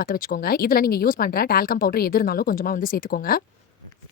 பற்ற வச்சுக்கோங்க. இதில் நீங்கள் யூஸ் பண்ணுற டால்கம் பவுடர் எது இருந்தாலும் கொஞ்சமாக வந்து சேர்த்துக்கோங்க.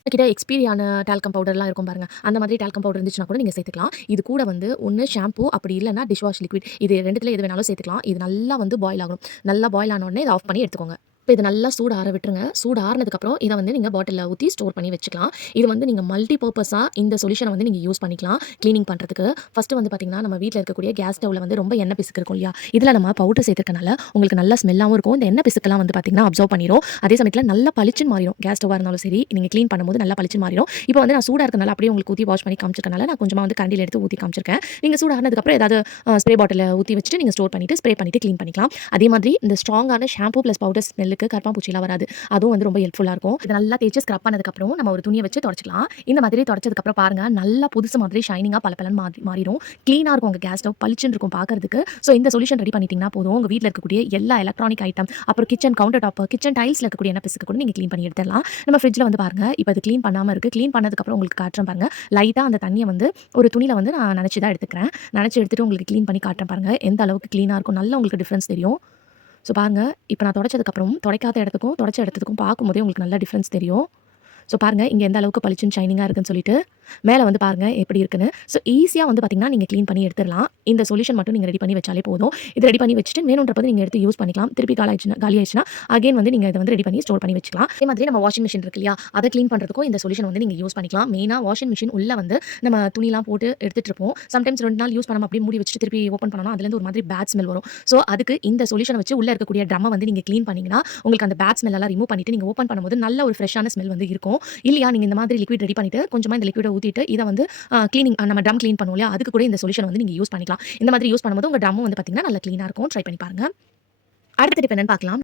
கிட்ட எக்ஸ்பீரியான டால்கம் பவுடர்லாம் இருக்கும் பாருங்க. அந்த மாதிரி டால்கம் பவுடர் இருந்துச்சுன்னா கூட நீங்க சேர்த்துக்கலாம். இது கூட வந்து ஒண்ணு ஷாம்பு அப்படி இல்லன்னா டிஷ் வாஷ் லிக்விட். இது 2த்துல எது வேணாலும் சேர்த்துக்கலாம். இது நல்லா வந்து பாயில் ஆகணும். நல்லா பாயில் ஆன உடனே இத ஆஃப் பண்ணி எடுத்துக்கோங்க. இப்ப இது நல்லா சூடு ஆற விட்டுருங்க. சூடு ஆறுனதுக்கப்புறம் இத வந்து நீங்க பாட்டில்ல ஊத்தி ஸ்டோர் பண்ணி வச்சுக்கலாம். இது வந்து நீங்க மல்டி பர்ப்பஸா இந்த சொல்யூஷன வந்து நீங்க யூஸ் பண்ணிக்கலாம். கிளீனிங் பண்றதுக்கு. ஃபர்ஸ்ட் வந்து பார்த்தீங்கன்னா, நம்ம வீட்ல இருக்கக்கூடிய கேஸ் ஸ்டவ்ல வந்து ரொம்ப எண்ணெய் பிசுக்கு இருக்கும் இல்லையா? இதுல நம்ம பவுடர் சேர்த்துக்கனால உங்களுக்கு நல்ல ஸ்மெல்லாவும் இருக்கும். இந்த எண்ணெய் பிசுக்கெல்லாம் வந்து பார்த்தீங்கன்னா, அப்சர்வ் பண்ணிரும். அதே சமயத்துல நல்லா பளிச்சுன்னு மாறிரும். கேஸ் ஸ்டவ்வா இருந்தாலும் சரி, நீங்க கிளீன் பண்ணும்போது நல்லா பளிச்சுன்னு மாறிரும். இப்போ வந்து நான் சூடா இருக்கனால அப்படியே உங்களுக்கு ஊத்தி வாஷ் பண்ணி காமிச்சிருக்கனால நான் கொஞ்சமா வந்து கரண்டில எடுத்து ஊத்தி காமிச்சிருக்கேன். நீங்க சூடு ஆறுனதுக்கப்புறம் ஏதாவது ஸ்ப்ரே பாட்டில்ல ஊத்தி வச்சுட்டு நீங்க ஸ்டோர் பண்ணிட்டு ஸ்ப்ரே பண்ணிட்டு கிளீன் பண்ணிக்கலாம். அதே மாதிரி இந்த ஸ்ட்ராங்கான ஷாம்பு பிளஸ் பவுடர் ஸ்மெல்லுக்கு கரப்பான்பூச்சிலாம் வராது. அதுவும் வந்து ரொம்ப ஹெல்ப்ஃபுல்லா இருக்கும். இது நல்லா தேய்ச்சு ஸ்க்ரப் பண்ணதுக்கப்புறம் நம்ம ஒரு துணிய வச்சு தொடச்சுக்கலாம். இந்த மாதிரி தொடச்சதுக்கப்புறம் பாருங்க, நல்லா புதுசு மாதிரி ஷைனிங்கா பளபளன்னு மாறிரும். கிளீனா இருக்கும் உங்க கேஸ் ஸ்டவ். பளிச்சுன்னு இருக்கும் பார்க்கறதுக்கு. ஸோ இந்த சொல்யூஷன் ரெடி பண்ணிட்டீங்கன்னா போதும். உங்க வீட்ல இருக்கக்கூடிய எல்லா எலக்ட்ரானிக் ஐட்டம், அப்புறம் கிச்சன் கவுண்டர் டாப், கிச்சன் டைல்ஸ்ல இருக்கக்கூடிய எண்ணெய் பிசுக்கு கூட நீங்க கிளீன் பண்ணி எடுத்துடலாம். நம்ம ஃப்ரிட்ஜ்ல வந்து பாருங்க, இப்போ அது கிளீன் பண்ணாம இருக்கு. கிளீன் பண்ணதுக்கப்புறம் உங்களுக்கு காட்டுறேன் பாருங்க. லைட்டா அந்த தண்ணிய வந்து ஒரு துணியில வந்து நான் நனைச்சு தான் எடுத்துக்கிறேன். நனைச்சு எடுத்துட்டு உங்களுக்கு கிளீன் பண்ணி காட்டுறேன் பாருங்க. எந்த அளவுக்கு கிளீனா இருக்கும். நல்லா உங்களுக்கு டிஃபரன்ஸ் தெரியும். ஸோ பாருங்க, இப்ப நான் தொடச்சதுக்கப்புறம் துடைக்காத இடத்துக்கும், தொடச்ச இடத்துக்கும் பார்க்கும்போதே உங்களுக்கு நல்ல டிஃபரன்ஸ் தெரியும். ஸோ பாருங்க, இங்க எந்த அளவுக்கு பளிச்சுன்னு ஷைனிங்கா இருக்குன்னு சொல்லிட்டு. மேல வந்து பாருங்க எப்படி இருக்குன்னு. ஸோ ஈஸியா வந்து பார்த்தீங்கன்னா, நீங்க கிளீன் பண்ணி எடுத்துறலாம். இந்த சொல்யூஷன் மட்டும் நீங்க ரெடி பண்ணி வச்சாலே போதும். இத ரெடி பண்ணி வச்சுட்டு வேணுன்றப்ப நீங்க எடுத்து யூஸ் பண்ணிக்கலாம். திருப்பி காலி ஆயிடுச்சுன்னா, அகைன் வந்து நீங்க இத வந்து ரெடி பண்ணி ஸ்டோர் பண்ணி வச்சுக்கலாம். அதே மாதிரி நம்ம வாஷிங் மிஷின் இருக்கு இல்லையா? அத கிளீன் பண்றதுக்கும் இந்த சொல்யூஷன் வந்து நீங்க யூஸ் பண்ணிக்கலாம். மெயினா வாஷிங் மிஷின் உள்ள வந்து நம்ம துணிலாம் போட்டு எடுத்துட்டு இருப்போம். சம்டைம்ஸ் 2 நாள் யூஸ் பண்ணாம அப்படியே மூடி வச்சுட்டு திருப்பி ஓப்பன் பண்ணோம்னா, அதுலேருந்து ஒரு மாதிரி பேட் ஸ்மெல் வரும். ஸோ அதுக்கு இந்த சொல்யூஷன வச்சு உள்ள இருக்கக்கூடிய ட்ரம்ம வந்து நீங்க கிளீன் பண்ணீங்கன்னா, உங்களுக்கு அந்த பேட் ஸ்மெல் எல்லாம் ரிமூவ் பண்ணிட்டு நீங்க ஓப்பன் பண்ணும்போது நல்ல ஒரு ஃப்ரெஷ்ஷான ஸ்மெல் வந்து இருக்கும். இல்லையா, நீங்க இந்த மாதிரி லிக்விட் ரெடி பண்ணிட்டு கொஞ்சமா இந்த லிக்விட ஊத்திட்டு இத வந்து கிளீனிங் நம்ம ட்ரம் கிளீன் பண்ணுவோம் இல்லையா? அதுக்கு கூட இந்த சொல்யூஷன் வந்து நீங்க யூஸ் பண்ணிக்கலாம். இந்த மாதிரி யூஸ் பண்ணும்போது உங்க ட்ரம்மும் வந்து பார்த்தீங்கன்னா, நல்லா கிளீனா இருக்கும். ட்ரை பண்ணி பாருங்க. அடுத்த டிப் என்னன்னு பார்க்கலாம்.